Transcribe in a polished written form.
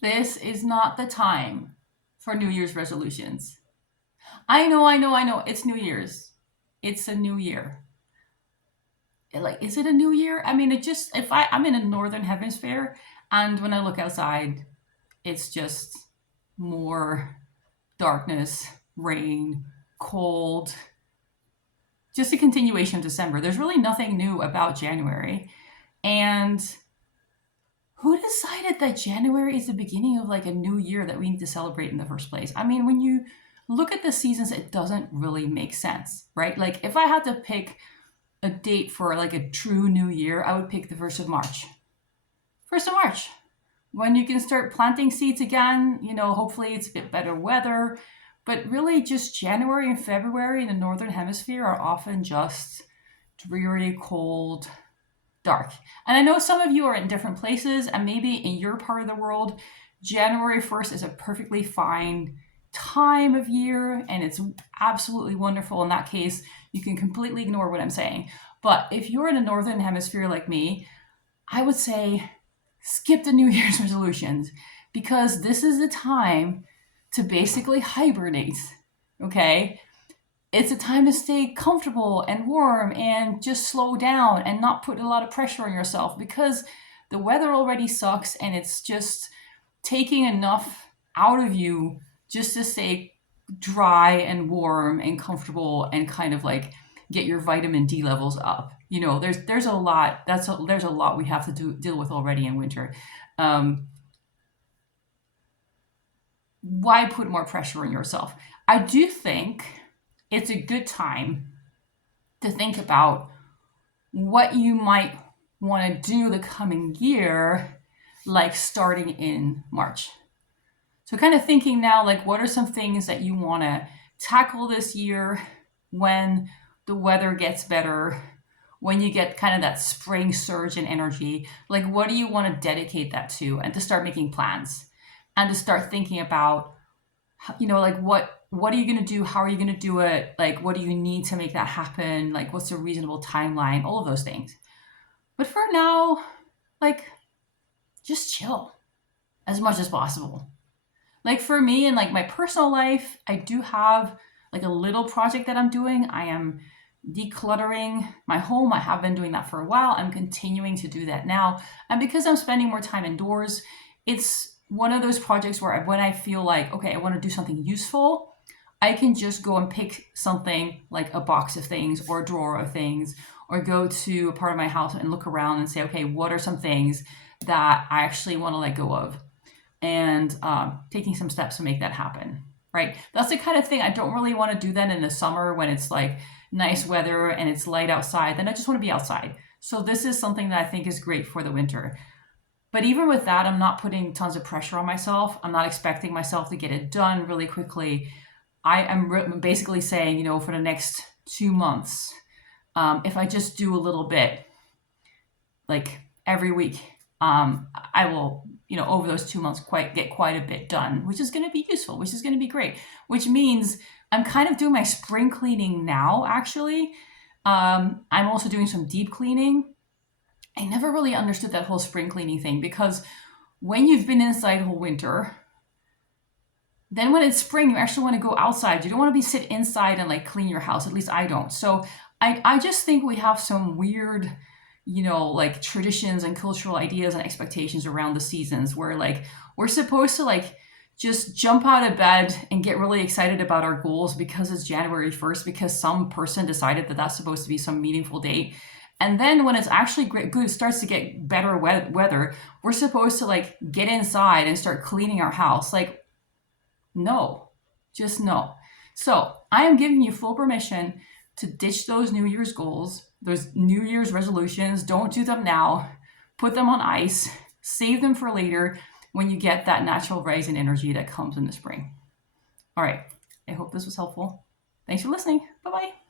This is not the time for New Year's resolutions. I know. It's New Year's. It's a new year. Like, is it a new year? I mean, it just, if I'm in a northern hemisphere and when I look outside, it's just more darkness, rain, cold, just a continuation of December. There's really nothing new about January. And who decided that January is the beginning of like a new year that we need to celebrate in the first place? I mean, when you look at the seasons, it doesn't really make sense, right? Like, if I had to pick a date for like a true new year, I would pick the 1st of March. 1st of March, when you can start planting seeds again, hopefully it's a bit better weather. But really, just January and February in the Northern Hemisphere are often just dreary, cold, dark. And I know some of you are in different places, and maybe in your part of the world, January 1st is a perfectly fine time of year and it's absolutely wonderful. In that case, you can completely ignore what I'm saying. But if you're in a northern hemisphere like me, I would say skip the New Year's resolutions because this is the time to basically hibernate. Okay? It's a time to stay comfortable and warm and just slow down and not put a lot of pressure on yourself because the weather already sucks and it's just taking enough out of you just to stay dry and warm and comfortable and kind of like get your vitamin D levels up. There's a lot. There's a lot we have to deal with already in winter. Um, why put more pressure on yourself? I do think it's a good time to think about what you might want to do the coming year, like starting in March. So, kind of thinking now, like, what are some things that you want to tackle this year when the weather gets better, when you get kind of that spring surge in energy? Like, what do you want to dedicate that to? And to start making plans and to start thinking about, like, what are you going to do? How are you going to do it? Like, what do you need to make that happen? Like, what's a reasonable timeline? All of those things. But for now, like, just chill as much as possible. Like, for me in like my personal life, I do have like a little project that I'm doing. I am decluttering my home. I have been doing that for a while. I'm continuing to do that now. And because I'm spending more time indoors, it's one of those projects where when I feel like, okay, I want to do something useful, I can just go and pick something like a box of things or a drawer of things, or go to a part of my house and look around and say, okay, what are some things that I actually want to let go of? And taking some steps to make that happen, right? That's the kind of thing I don't really want to do then in the summer when it's like nice weather and it's light outside. Then I just want to be outside. So this is something that I think is great for the winter. But even with that, I'm not putting tons of pressure on myself. I'm not expecting myself to get it done really quickly. I am basically saying, for the next 2 months, if I just do a little bit, like every week, I will, over those 2 months, get quite a bit done, which is going to be useful, which is going to be great. Which means I'm kind of doing my spring cleaning now. Actually, I'm also doing some deep cleaning. I never really understood that whole spring cleaning thing because when you've been inside whole winter, then when it's spring, you actually want to go outside. You don't want to be sit inside and like clean your house. At least I don't. So I just think we have some weird, like traditions and cultural ideas and expectations around the seasons where like we're supposed to like just jump out of bed and get really excited about our goals because it's January 1st, because some person decided that that's supposed to be some meaningful date. And then when it's actually good, starts to get better weather, we're supposed to like get inside and start cleaning our house. Like, no, just no. So I am giving you full permission to ditch those New Year's goals, those New Year's resolutions. Don't do them now. Put them on ice. Save them for later when you get that natural rise in energy that comes in the spring. All right. I hope this was helpful. Thanks for listening. Bye bye.